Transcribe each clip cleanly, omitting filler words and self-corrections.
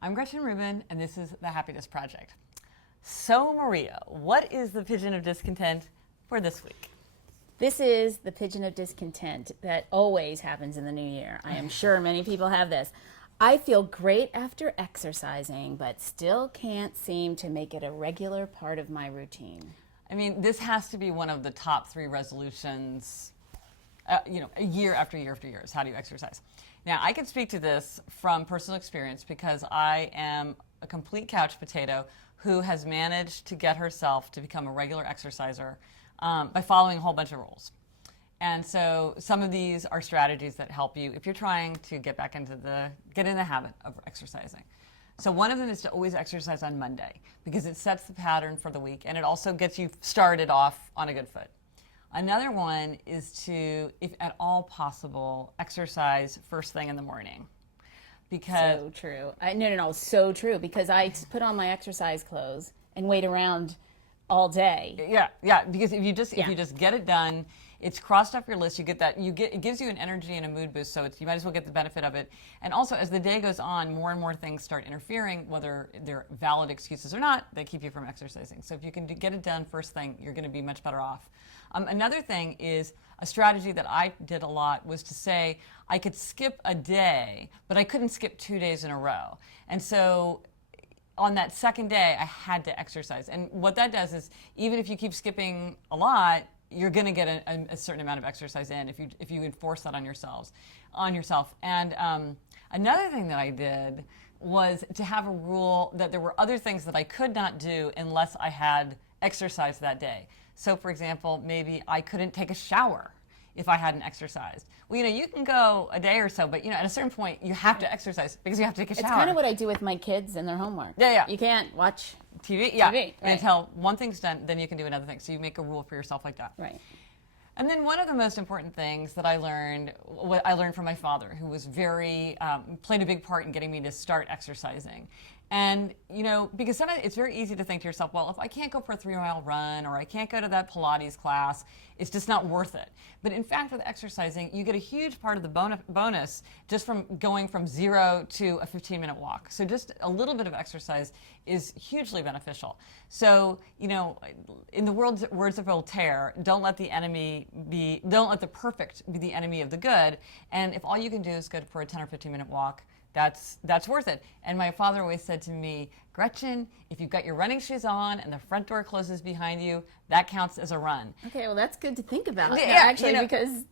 I'm Gretchen Rubin, and this is The Happiness Project. So, Maria, what is the pigeon of discontent for this week? This is the pigeon of discontent that always happens in the new year. I am sure many people have this. I feel great after exercising, but still can't seem to make it a regular part of my routine. I mean, this has to be one of the top 3 resolutions, year after year after year, is how do you exercise? Now, I can speak to this from personal experience because I am a complete couch potato who has managed to get herself to become a regular exerciser by following a whole bunch of rules. And so some of these are strategies that help you if you're trying to get in the habit of exercising. So one of them is to always exercise on Monday because it sets the pattern for the week and it also gets you started off on a good foot. Another one is to, if at all possible, exercise first thing in the morning. Because so true. So true, because I put on my exercise clothes and wait around all day. Yeah, because if you just get it done, it's crossed off your list. It gives you an energy and a mood boost, so you might as well get the benefit of it. And also, as the day goes on, more and more things start interfering, whether they're valid excuses or not, they keep you from exercising. So if you can get it done first thing, you're going to be much better off. Another thing is a strategy that I did a lot was to say I could skip a day, but I couldn't skip 2 days in a row. And so on that second day, I had to exercise. And what that does is, even if you keep skipping a lot, you're going to get a certain amount of exercise in if you enforce that on yourself. And another thing that I did was to have a rule that there were other things that I could not do unless I had exercise that day. So, for example, maybe I couldn't take a shower if I hadn't exercised. Well, you can go a day or so, but at a certain point you have to exercise because you have to take a shower. It's kind of what I do with my kids and their homework. Yeah. You can't watch TV. Right. Until one thing's done, then you can do another thing. So you make a rule for yourself like that. Right. And then one of the most important things that I learned from my father, who was played a big part in getting me to start exercising. And, because sometimes it's very easy to think to yourself, well, if I can't go for a 3-mile run or I can't go to that Pilates class, it's just not worth it. But in fact, with exercising, you get a huge part of the bonus just from going from 0 to a 15-minute walk. So just a little bit of exercise is hugely beneficial. So, in the words of Voltaire, don't let the perfect be the enemy of the good. And if all you can do is go for a 10 or 15-minute walk, that's worth it. And my father always said to me, Gretchen, if you've got your running shoes on and the front door closes behind you, that counts as a run. Okay, well, that's good to think about. Because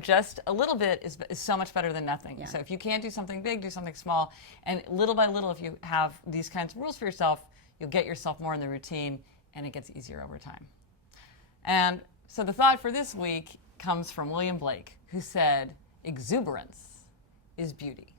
just a little bit is so much better than nothing. Yeah. So if you can't do something big, do something small. And little by little, if you have these kinds of rules for yourself, you'll get yourself more in the routine and it gets easier over time. And so the thought for this week comes from William Blake, who said, exuberance is beauty.